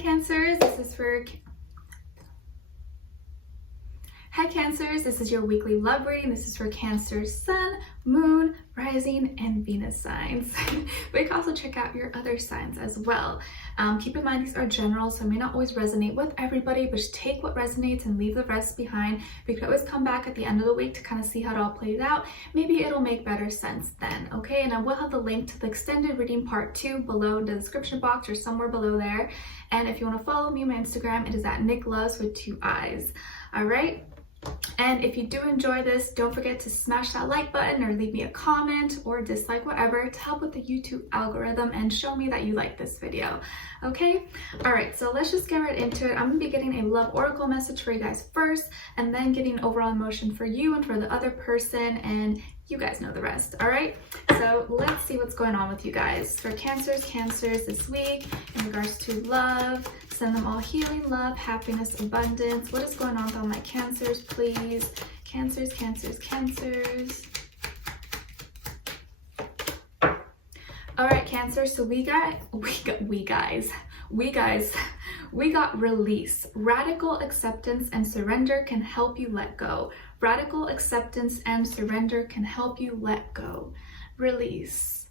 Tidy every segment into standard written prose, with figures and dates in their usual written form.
Cancers, this is your weekly love reading. This is for Cancer's Sun, Moon, Rising, and Venus signs. But you can also check out your other signs as well. Keep in mind these are general, so it may not always resonate with everybody, but just take what resonates and leave the rest behind. We can always come back at the end of the week to kind of see how it all plays out. Maybe it'll make better sense then, okay? And I will have the link to the extended reading part 2 below in the description box or somewhere below there. And if you want to follow me on my Instagram, it is at Nicloves with 2 eyes. All right? And if you do enjoy this, don't forget to smash that like button or leave me a comment or dislike, whatever, to help with the YouTube algorithm and show me that you like this video. Okay? All right, so let's just get right into it. I'm gonna be getting a love oracle message for you guys first, and then getting overall emotion for you and for the other person, and you guys know the rest. All right, so let's see what's going on with you guys. For Cancers this week in regards to love, send them all healing, love, happiness, abundance. What is going on with all my Cancers, please? Cancers. All right, Cancer, so we got release. Radical acceptance and surrender can help you let go. Radical acceptance and surrender can help you let go. Release.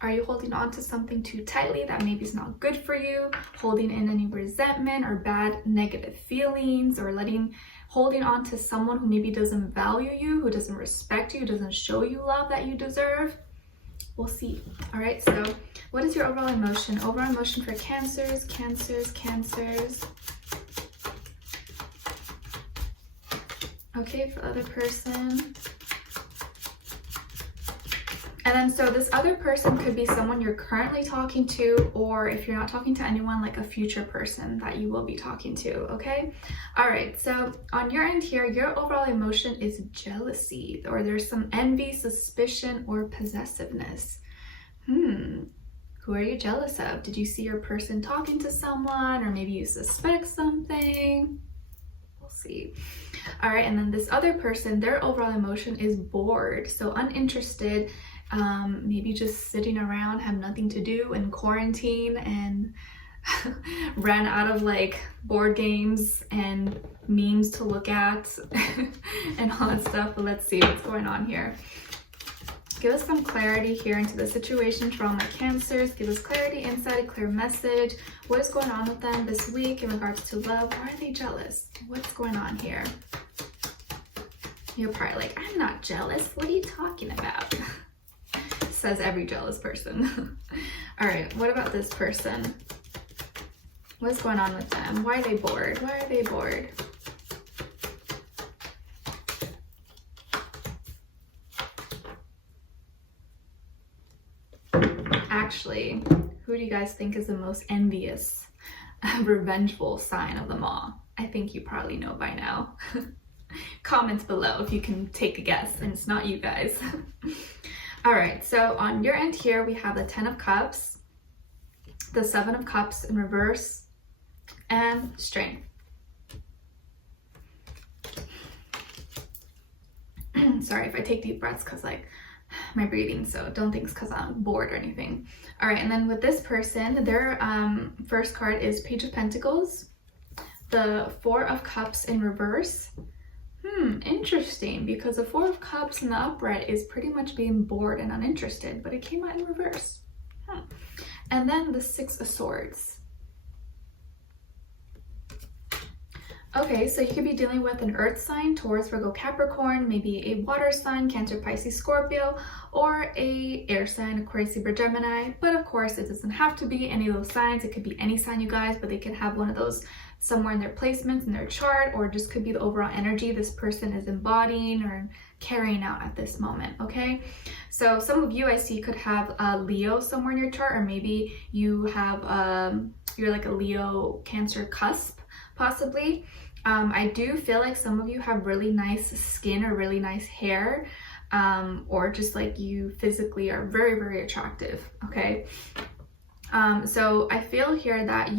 Are you holding on to something too tightly that maybe is not good for you? Holding in any resentment or bad negative feelings, or holding on to someone who maybe doesn't value you, who doesn't respect you, doesn't show you love that you deserve? We'll see. All right, so what is your overall emotion? Overall emotion for Cancers. Okay, for the other person. And then so this other person could be someone you're currently talking to, or if you're not talking to anyone, like a future person that you will be talking to, okay? All right, so on your end here, your overall emotion is jealousy, or there's some envy, suspicion, or possessiveness. Who are you jealous of? Did you see your person talking to someone, or maybe you suspect something? We'll see. All right, and then this other person, their overall emotion is bored, so uninterested, maybe just sitting around, have nothing to do in quarantine, and ran out of like board games and memes to look at and all that stuff. But let's see what's going on here. Give us some clarity here into the situation for all my Cancers. Give us clarity, insight, a clear message. What is going on with them this week in regards to love? Why are they jealous? What's going on here? You're probably like, I'm not jealous. What are you talking about? Says every jealous person. All right, what about this person? What's going on with them? Why are they bored? Why are they bored? Actually, who do you guys think is the most envious, revengeful sign of them all? I think you probably know by now. Comments below if you can take a guess, and it's not you guys. All right, so on your end here, we have the 10 of Cups, the 7 of Cups in reverse, and Strength. Sorry if I take deep breaths because like my breathing, so don't think it's because I'm bored or anything. All right, and then with this person, their first card is Page of Pentacles, the 4 of Cups in reverse. Interesting, because the 4 of Cups in the upright is pretty much being bored and uninterested, but it came out in reverse. And then the 6 of Swords. Okay, so you could be dealing with an earth sign, Taurus, Virgo, Capricorn, maybe a water sign, Cancer, Pisces, Scorpio, or a air sign, Aquarius, Libra, Gemini. But of course, it doesn't have to be any of those signs. It could be any sign, you guys, but they could have one of those somewhere in their placements in their chart, or just could be the overall energy this person is embodying or carrying out at this moment. Okay, so some of you I see could have a Leo somewhere in your chart, or maybe you have you're like a Leo Cancer cusp possibly. I do feel like some of you have really nice skin or really nice hair, or just like you physically are very, very attractive. Okay, so I feel here that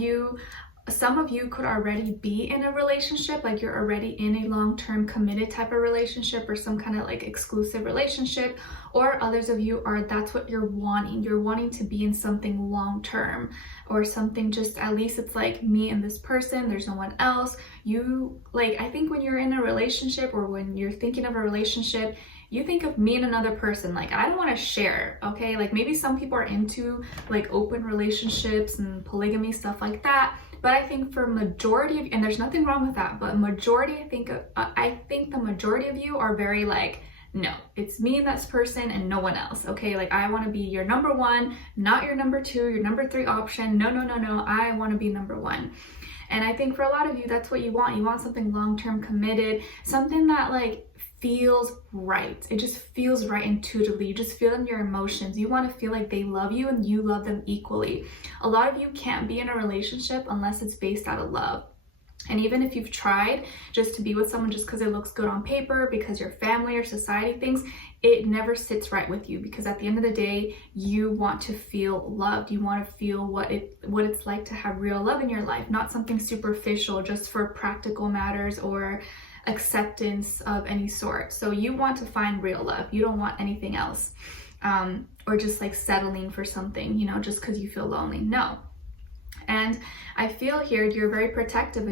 some of you could already be in a relationship, like you're already in a long-term committed type of relationship or some kind of like exclusive relationship, or others of you are, that's what you're wanting. You're wanting to be in something long-term, or something, just at least it's like me and this person, there's no one else. You like, I think when you're in a relationship or when you're thinking of a relationship, you think of me and another person. Like, I don't want to share, okay? Like, maybe some people are into like open relationships and polygamy, stuff like that. But I think for majority of, and there's nothing wrong with that, but majority, I think the majority of you are very like, no, it's me and this person and no one else, okay? Like, I want to be your number one, not your number two, your number three option. No, no, no, no. I want to be number one. And I think for a lot of you, that's what you want. You want something long-term committed, something that like feels right. It just feels right intuitively. You just feel in your emotions. You want to feel like they love you and you love them equally. A lot of you can't be in a relationship unless it's based out of love. And even if you've tried just to be with someone just because it looks good on paper, because your family or society thinks, it never sits right with you, because at the end of the day, you want to feel loved. You want to feel what it's like to have real love in your life, not something superficial just for practical matters or acceptance of any sort. So you want to find real love. You don't want anything else, or just like settling for something, you know, just because you feel lonely. No. And I feel here you're very protective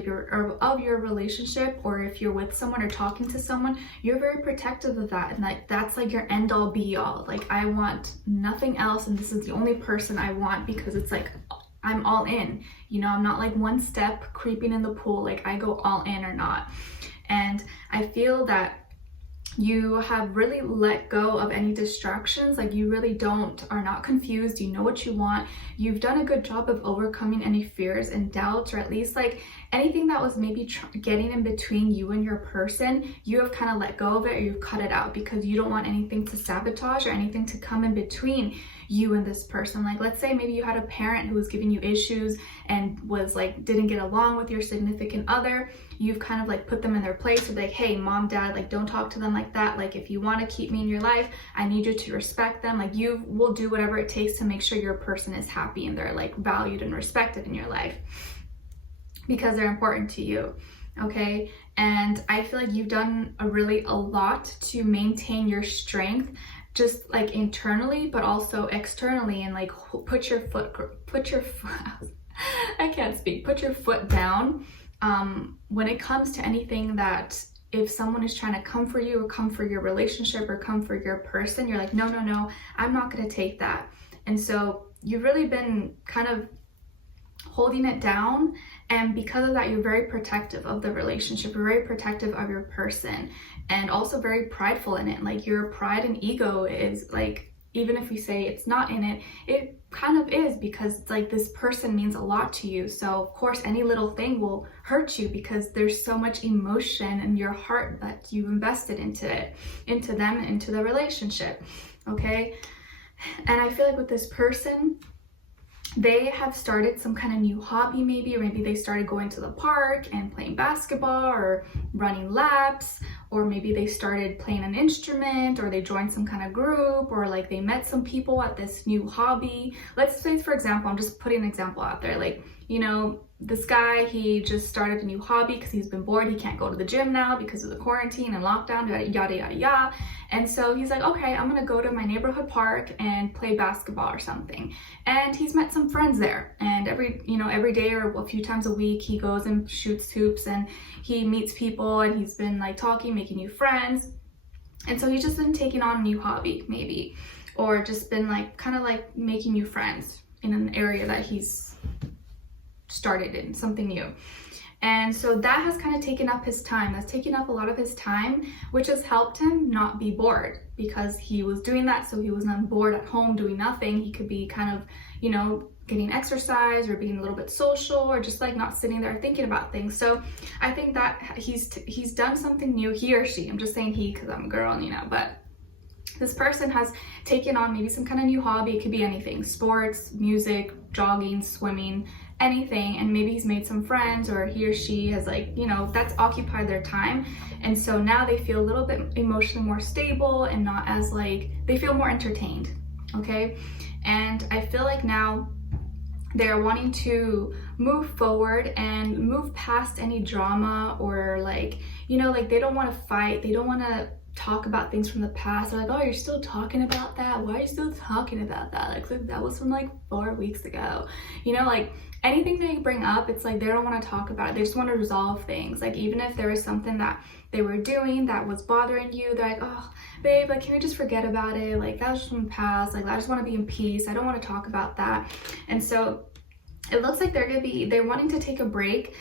of your relationship, or if you're with someone or talking to someone, you're very protective of that, and like that's like your end all be all. Like, I want nothing else, and this is the only person I want, because it's like I'm all in. You know, I'm not like one step creeping in the pool. Like, I go all in or not. And I feel that you have really let go of any distractions. Like, you really are not confused. You know what you want. You've done a good job of overcoming any fears and doubts, or at least like anything that was maybe getting in between you and your person. You have kind of let go of it, or you've cut it out, because you don't want anything to sabotage or anything to come in between you and this person. Like, let's say maybe you had a parent who was giving you issues and was like, didn't get along with your significant other. You've kind of like put them in their place, with like, hey, mom, dad, like, don't talk to them like that. Like, if you want to keep me in your life, I need you to respect them. Like, you will do whatever it takes to make sure your person is happy and they're like valued and respected in your life, because they're important to you. Okay. And I feel like you've done a lot to maintain your strength, just like internally, but also externally, and like put your foot I can't speak, put your foot down when it comes to anything that, if someone is trying to come for you or come for your relationship or come for your person, you're like, no, no, no, I'm not going to take that. And so you've really been kind of holding it down, and because of that, you're very protective of the relationship. You're very protective of your person, and also very prideful in it. Like, your pride and ego is like, even if you say it's not in it, it kind of is, because it's like this person means a lot to you. So of course any little thing will hurt you, because there's so much emotion in your heart that you've invested into it, into them, into the relationship. Okay. And I feel like with this person, they have started some kind of new hobby, maybe, or maybe they started going to the park and playing basketball or running laps, or maybe they started playing an instrument, or they joined some kind of group, or like they met some people at this new hobby. Let's say, for example, I'm just putting an example out there, like, you know, this guy, he just started a new hobby because he's been bored. He can't go to the gym now because of the quarantine and lockdown, yada, yada, yada. And so he's like, okay, I'm gonna go to my neighborhood park and play basketball or something. And he's met some friends there. And every day or a few times a week, he goes and shoots hoops and he meets people, and he's been like talking, making new friends. And so he's just been taking on a new hobby, maybe, or just been like kind of like making new friends in an area that he's started in, something new. And so that has kind of taken up his time. That's taken up a lot of his time, which has helped him not be bored, because he was doing that so he was not bored at home doing nothing. He could be kind of, you know, getting exercise or being a little bit social, or just like not sitting there thinking about things. So I think that he's done something new, he or she. I'm just saying he because I'm a girl, you know, but this person has taken on maybe some kind of new hobby. It could be anything: sports, music, jogging, swimming, anything. And maybe he's made some friends, or he or she has, like, you know, that's occupied their time. And so now they feel a little bit emotionally more stable, and not as like, they feel more entertained. Okay. And I feel like now they're wanting to move forward and move past any drama, or like, you know, like they don't want to fight. They don't want to talk about things from the past. They're like, oh, you're still talking about that? Why are you still talking about that? Like that was from like 4 weeks ago. You know, like anything that you bring up, it's like they don't want to talk about it. They just want to resolve things. Like even if there was something that they were doing that was bothering you, they're like, oh babe, like can we just forget about it? Like that was just from the past. Like I just want to be in peace. I don't want to talk about that. And so it looks like they're wanting to take a break,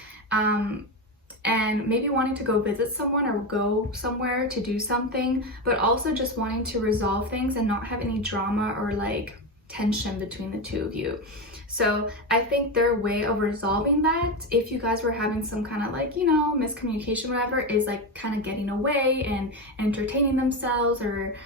and maybe wanting to go visit someone or go somewhere to do something, but also just wanting to resolve things and not have any drama or like tension between the two of you. So I think their way of resolving that, if you guys were having some kind of like, you know, miscommunication, whatever, is like kind of getting away and entertaining themselves, or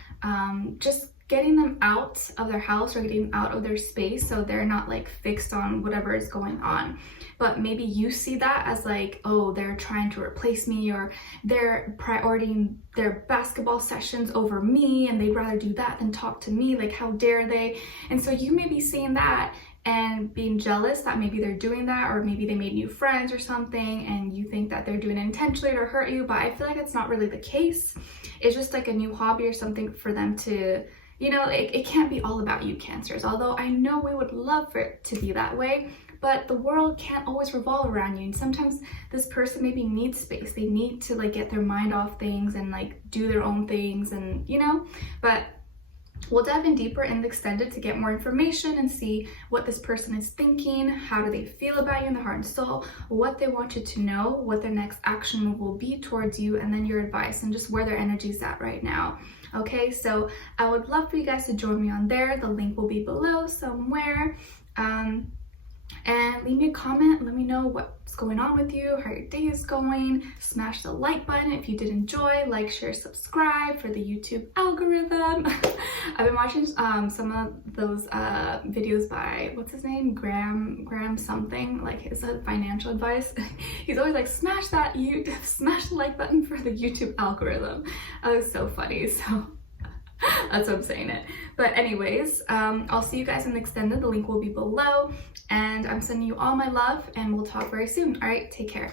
just getting them out of their house or getting them out of their space so they're not like fixed on whatever is going on. But maybe you see that as like, oh, they're trying to replace me, or they're prioritizing their basketball sessions over me and they'd rather do that than talk to me, like how dare they? And so you may be seeing that and being jealous that maybe they're doing that, or maybe they made new friends or something and you think that they're doing it intentionally to hurt you, but I feel like it's not really the case. It's just like a new hobby or something for them to, you know, it can't be all about you, Cancers. Although I know we would love for it to be that way, but the world can't always revolve around you. And sometimes this person maybe needs space. They need to like get their mind off things and like do their own things, and you know, but we'll dive in deeper in the extended to get more information and see what this person is thinking, how do they feel about you in the heart and soul, what they want you to know, what their next action will be towards you, and then your advice and just where their energy's at right now. Okay, so I would love for you guys to join me on there. The link will be below somewhere. And leave me a comment. Let me know what's going on with you, how your day is going. Smash the like button if you did enjoy. Like, share, subscribe for the YouTube algorithm. I've been watching some of those videos by, what's his name? Graham something, like his financial advice. He's always like, smash the like button for the YouTube algorithm. That was so funny. So that's what I'm saying it. But anyways, I'll see you guys in the extended. The link will be below, and I'm sending you all my love, and we'll talk very soon. All right, take care.